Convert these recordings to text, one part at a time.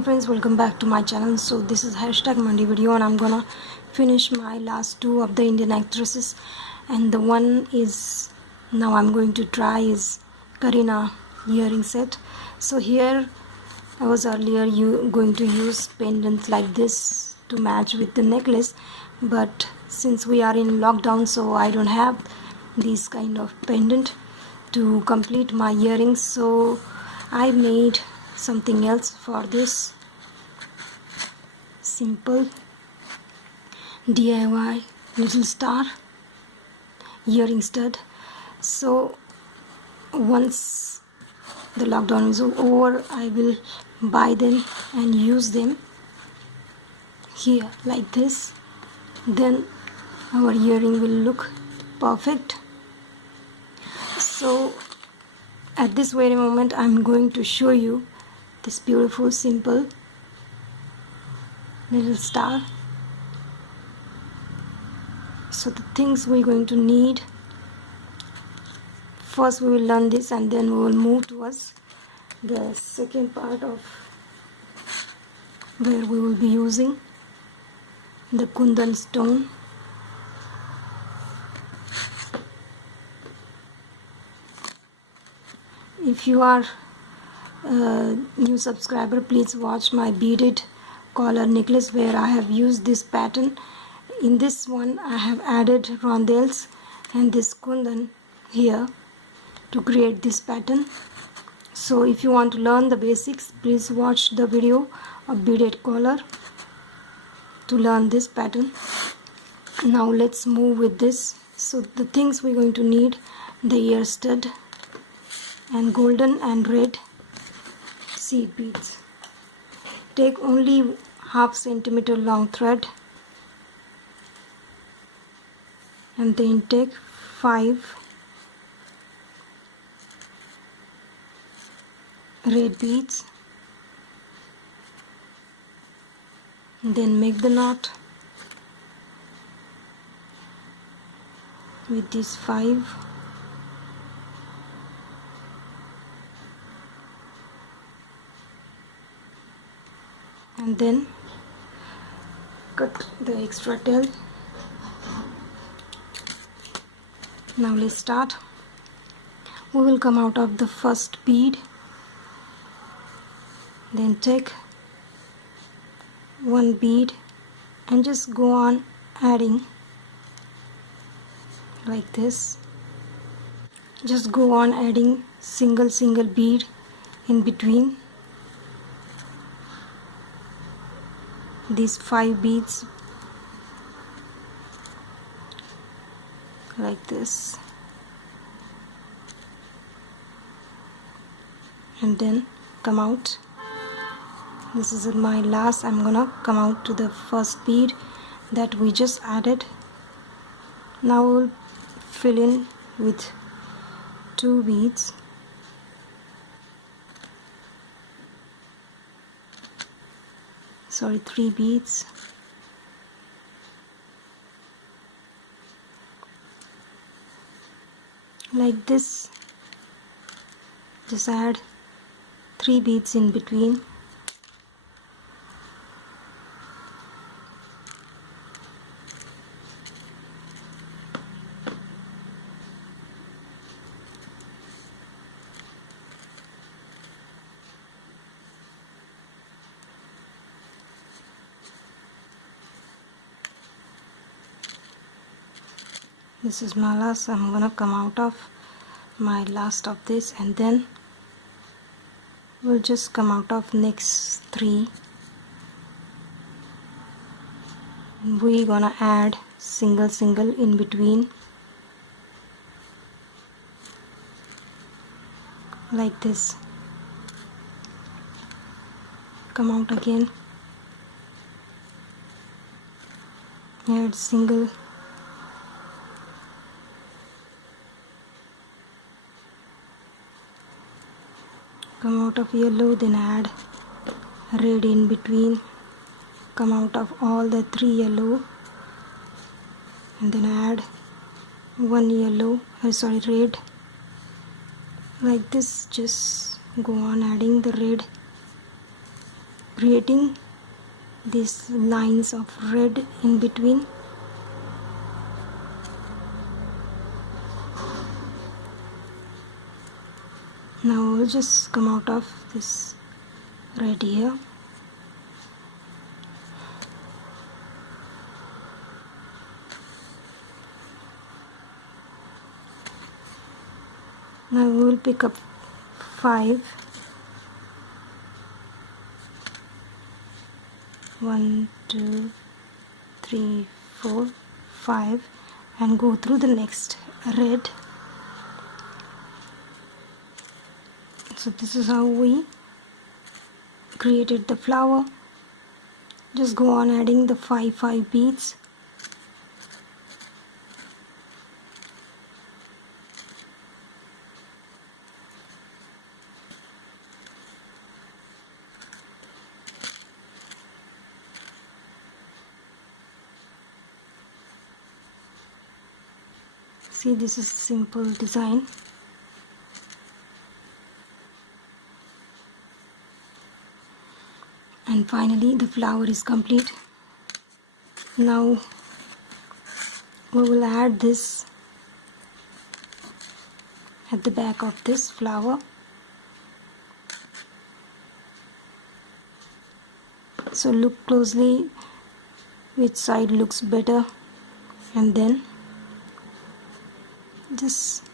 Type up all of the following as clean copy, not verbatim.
Hey friends, welcome back to my channel. So this is hashtag Monday video and I'm gonna finish my last two of the Indian actresses, and the one is now I'm going to try is Karina earring set. So here I was earlier going to use pendants like this to match with the necklace, but since we are in lockdown, so I don't have this kind of pendant to complete my earrings, so I made something else for this simple DIY little star earring stud. So once the lockdown is over, I will buy them and use them here like this. Then our earring will look perfect. So at this very moment I'm going to show you this beautiful simple little star. So the things we're going to need, first we will learn this and then we will move towards the second part of where we will be using the kundan stone. If you are a new subscriber, please watch my beaded collar necklace where I have used this pattern. In this one I have added rondelles and this kundan here to create this pattern. So if you want to learn the basics, please watch the video of beaded collar to learn this pattern. Now let's move with this. So the things we're going to need: the ear stud and golden and red seed beads. Take only half centimeter long thread and then take 5 red beads, and then make the knot with these 5. And then cut the extra tail. Now let's start. We will come out of the first bead, then take one bead and just go on adding like this. Just go on adding single bead in between these 5 beads like this, and then come out. This is my last. I'm gonna come out to the first bead that we just added. Now we'll fill in with 2 beads. Sorry, 3 beads. Like this. Just add 3 beads in between. This is my last. I'm gonna come out of my last of this, and then we'll just come out of next 3. We're gonna add single in between like this. Come out again, add single, come out of yellow, then add red in between, come out of all the 3 yellow, and then add 1 yellow, red, like this. Just go on adding the red creating these lines of red in between. Now we'll just come out of this red here. Now we will pick up 5. 1, 2, 3, 4, 5 and go through the next red. So this is how we created the flower. Just go on adding the 5 beads. See, this is simple design. And finally the flower is complete. Now we will add this at the back of this flower. So look closely which side looks better, and then just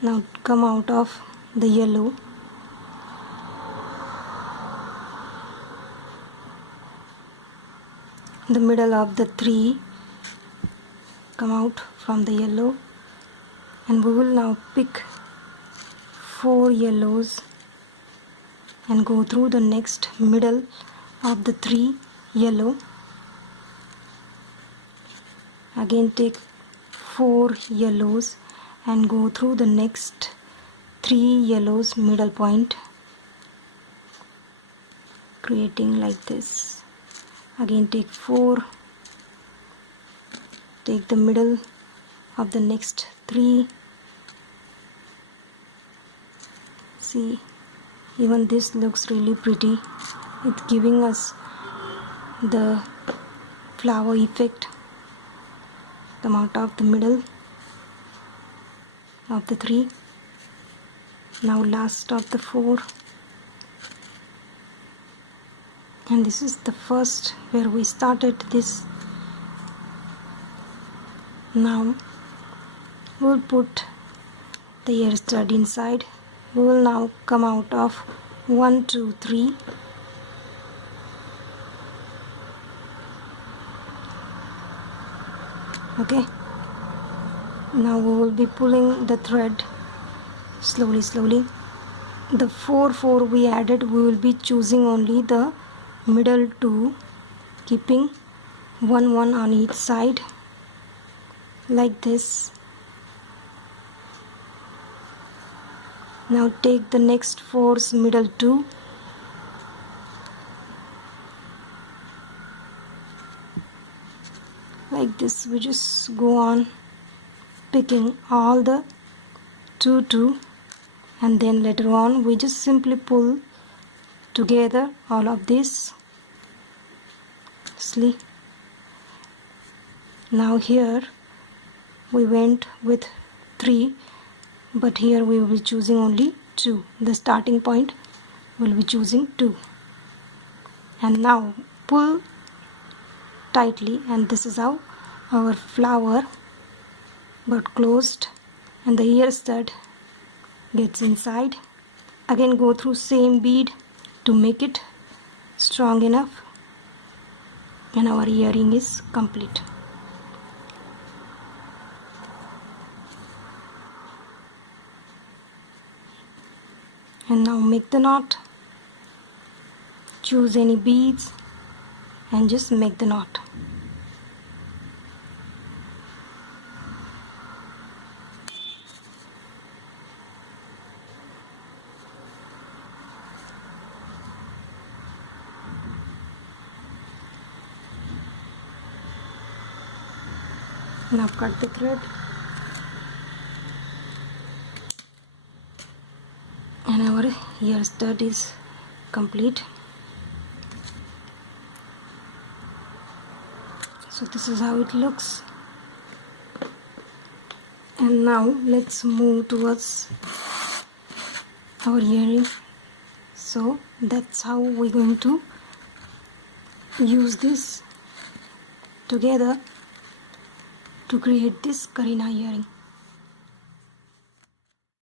now come out of the yellow. The middle of the 3 come out from the yellow, and we will now pick 4 yellows and go through the next middle of the 3 yellow. Again take 4 yellows and go through the next 3 yellows middle point, creating like this. Again take 4, take the middle of the next 3. See, even this looks really pretty. It's giving us the flower effect. Come out of the middle of the 3. Now last of the 4, and this is the first where we started this. Now we'll put the ear stud inside. We will now come out of 1, 2, 3. Okay, now we will be pulling the thread slowly. The 4 we added, we will be choosing only the middle 2, keeping 1 on each side like this. Now take the next 4's middle 2, like this. We just go on picking all the 2 and then later on we just simply pull together all of this. See, now here we went with 3, but here we will be choosing only 2. The starting point will be choosing 2, and now pull tightly, and this is how our flower got closed and the ear stud gets inside. Again go through same bead to make it strong enough, and our earring is complete. And now make the knot. Choose any beads and just make the knot. Now cut the thread and our ear stud is complete. So this is how it looks. And now let's move towards our earring. So that's how we're going to use this together to create this Karina earring.